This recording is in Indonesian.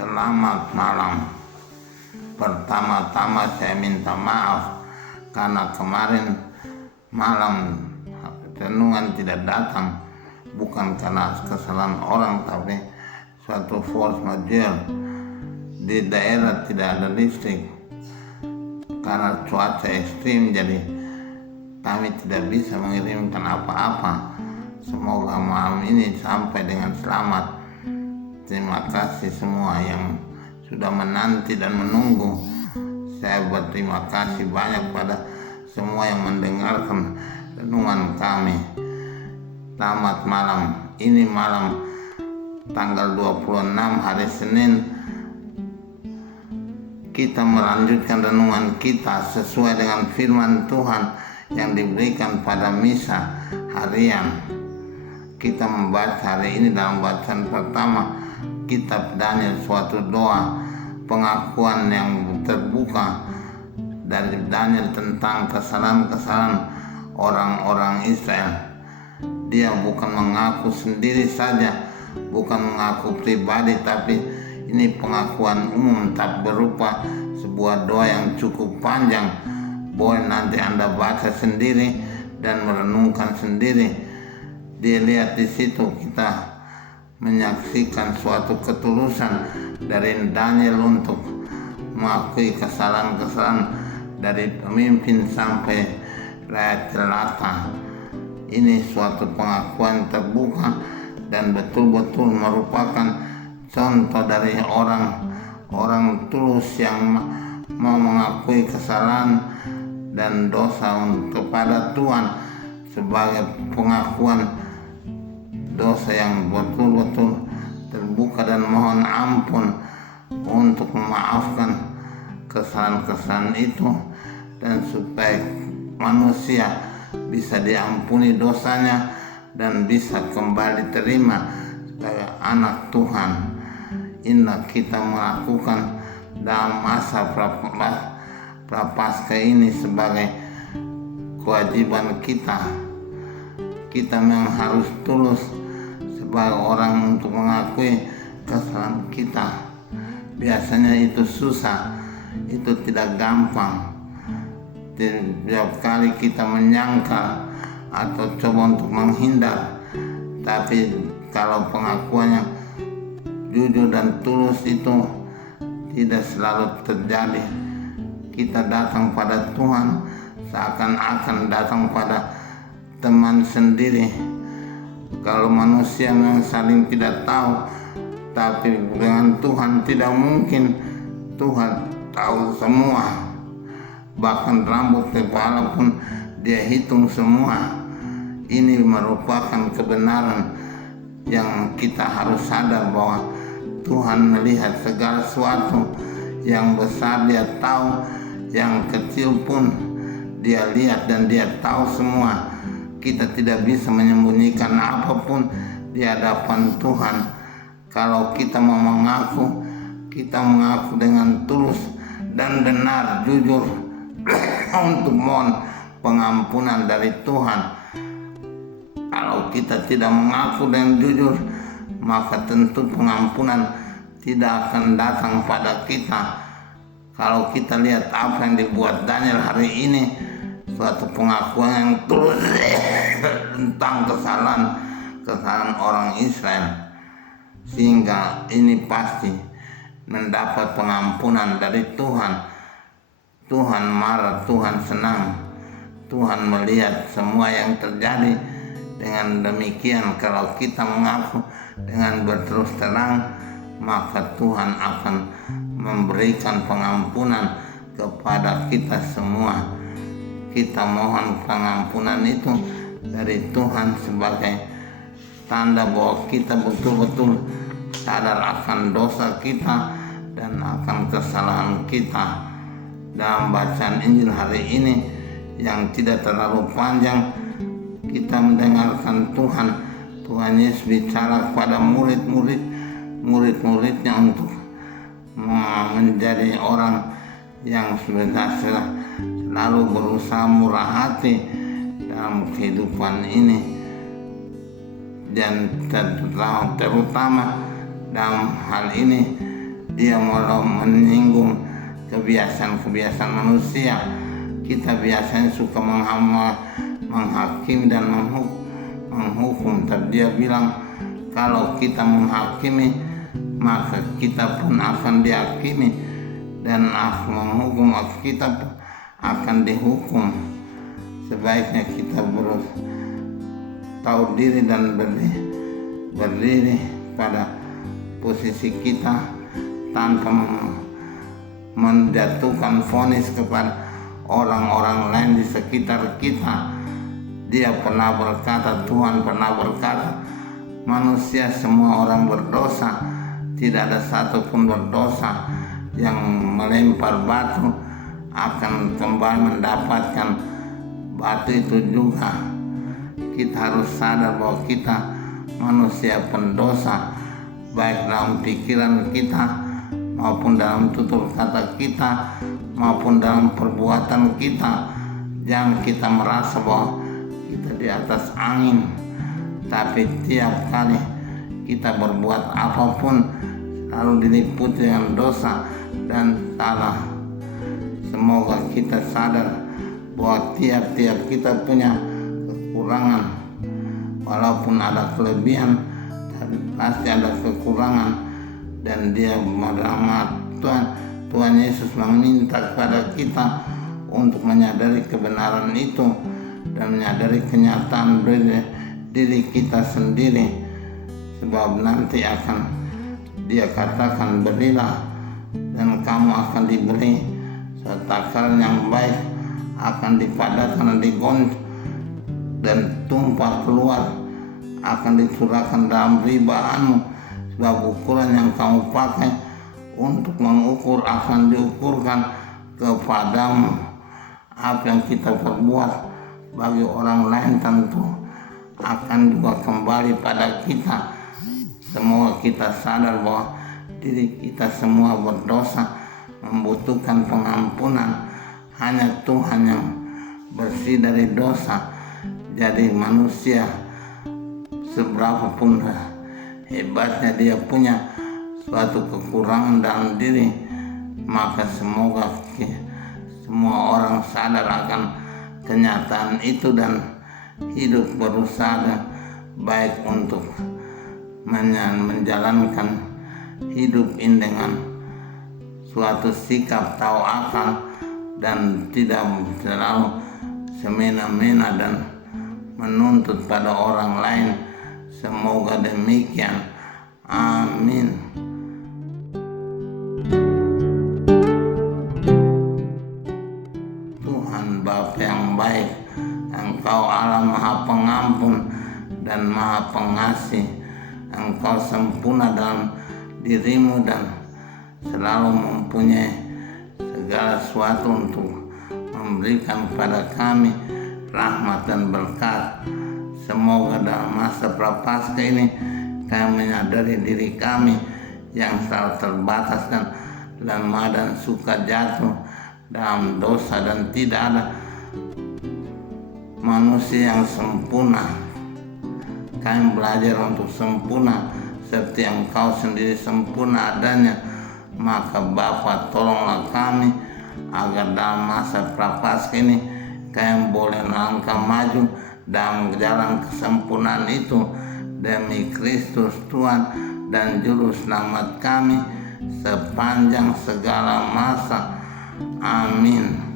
Selamat malam. Pertama-tama saya minta maaf karena kemarin malam renungan tidak datang, bukan karena kesalahan orang, tapi suatu force majeure. Di daerah tidak ada listrik karena cuaca ekstrim, jadi kami tidak bisa mengirimkan apa-apa. Semoga malam ini sampai dengan selamat. Terima kasih semua yang sudah menanti dan menunggu. Saya berterima kasih banyak pada semua yang mendengarkan renungan kami. Selamat malam. Ini malam tanggal 26 hari Senin. Kita melanjutkan renungan kita sesuai dengan firman Tuhan yang diberikan pada misa harian. Kita membaca hari ini dalam bacaan pertama Kitab Daniel, suatu doa pengakuan yang terbuka dari Daniel tentang kesalahan-kesalahan orang-orang Israel. Dia bukan mengaku sendiri saja, bukan mengaku pribadi, tapi ini pengakuan umum tak berupa sebuah doa yang cukup panjang. Boleh nanti Anda baca sendiri dan merenungkan sendiri. Dilihat di situ kita menyaksikan suatu ketulusan dari Daniel untuk mengakui kesalahan-kesalahan dari pemimpin sampai rakyat jelata. Ini suatu pengakuan terbuka dan betul-betul merupakan contoh dari orang tulus yang mau mengakui kesalahan dan dosa kepada Tuhan sebagai pengakuan dosa yang betul-betul terbuka dan mohon ampun untuk memaafkan kesalahan-kesalahan itu, dan supaya manusia bisa diampuni dosanya dan bisa kembali terima sebagai anak Tuhan. Inilah kita melakukan dalam masa prapaskah ini sebagai kewajiban kita. Kita memang harus tulus sebagai orang untuk mengakui kesalahan kita. Biasanya itu susah, itu tidak gampang. Setiap kali kita menyangkal atau coba untuk menghindar, tapi kalau pengakuannya jujur dan tulus itu tidak selalu terjadi. Kita datang pada Tuhan seakan-akan datang pada teman sendiri. Kalau manusia yang saling tidak tahu, tapi dengan Tuhan tidak mungkin. Tuhan tahu semua, bahkan rambut kepala pun Dia hitung semua. Ini merupakan kebenaran yang kita harus sadar bahwa Tuhan melihat segala sesuatu. Yang besar Dia tahu, yang kecil pun Dia lihat dan Dia tahu semua. Kita tidak bisa menyembunyikan apapun di hadapan Tuhan. Kalau kita mau mengaku, kita mengaku dengan tulus dan benar, jujur untuk mohon pengampunan dari Tuhan. Kalau kita tidak mengaku dengan jujur, maka tentu pengampunan tidak akan datang pada kita. Kalau kita lihat apa yang dibuat Daniel hari ini, suatu pengakuan yang tulus tentang kesalahan orang Israel, sehingga ini pasti mendapat pengampunan dari Tuhan. Tuhan marah, Tuhan senang, Tuhan melihat semua yang terjadi. Dengan demikian, kalau kita mengaku dengan berterus terang, maka Tuhan akan memberikan pengampunan kepada kita semua. Kita mohon pengampunan itu dari Tuhan sebagai tanda bahwa kita betul-betul sadar akan dosa kita dan akan kesalahan kita. Dalam bacaan Injil hari ini yang tidak terlalu panjang, kita mendengarkan Tuhan Yesus bicara kepada murid-muridnya untuk menjadi orang yang sebenarnya selalu berusaha murah hati dalam kehidupan ini, dan terutama dalam hal ini dia mau menyinggung kebiasaan-kebiasaan manusia. Kita biasanya suka menghakimi dan menghukum, tapi dia bilang kalau kita menghakimi maka kita pun akan dihakimi, dan menghukum kita pun akan dihukum. Sebaiknya kita tahu diri dan berdiri pada posisi kita tanpa menjatuhkan vonis kepada orang-orang lain di sekitar kita. Dia pernah berkata, Tuhan pernah berkata, manusia semua orang berdosa, tidak ada satupun berdosa. Yang melempar batu akan kembali mendapatkan batu itu juga. Kita harus sadar bahwa kita manusia pendosa, baik dalam pikiran kita maupun dalam tutur kata kita maupun dalam perbuatan kita. Jangan kita merasa bahwa kita di atas angin, tapi tiap kali kita berbuat apapun selalu diliputi dengan dosa dan salah. Semoga kita sadar bahwa tiap-tiap kita punya kekurangan. Walaupun ada kelebihan, tapi pasti ada kekurangan. Dan dia Tuhan Yesus meminta kepada kita untuk menyadari kebenaran itu dan menyadari kenyataan diri kita sendiri. Sebab nanti akan dia katakan, berilah dan kamu akan diberi, takaran yang baik akan dipadatkan, digonjol dan tumpah keluar, akan dicurahkan dalam ribaanmu. Sebab ukuran yang kamu pakai untuk mengukur akan diukurkan kepadamu. Apa yang kita perbuat bagi orang lain tentu akan juga kembali pada kita. Semoga kita sadar bahwa diri kita semua berdosa, membutuhkan pengampunan. Hanya Tuhan yang bersih dari dosa. Jadi manusia seberapapun hebatnya dia punya suatu kekurangan dalam diri, maka semoga semua orang sadar akan kenyataan itu dan hidup berusaha baik untuk menjalankan hidup ini dengan suatu sikap tahu akal dan tidak selalu semena-mena dan menuntut pada orang lain. Semoga demikian. Amin. Tuhan Bapa yang baik, Engkau Allah Maha Pengampun dan Maha Pengasih. Engkau sempurna dalam dirimu dan selalu mempunyai segala sesuatu untuk memberikan kepada kami rahmat dan berkat. Semoga dalam masa prapaskah ini kami menyadari diri kami yang selalu terbatas dan lemah dan suka jatuh dalam dosa, dan tidak ada manusia yang sempurna. Kami belajar untuk sempurna seperti Engkau sendiri sempurna adanya. Maka Bapa, tolonglah kami agar dalam masa prapaskah ini kami boleh melangkah maju dalam jalan kesempurnaan itu demi Kristus Tuhan dan Juru Selamat kami sepanjang segala masa. Amin.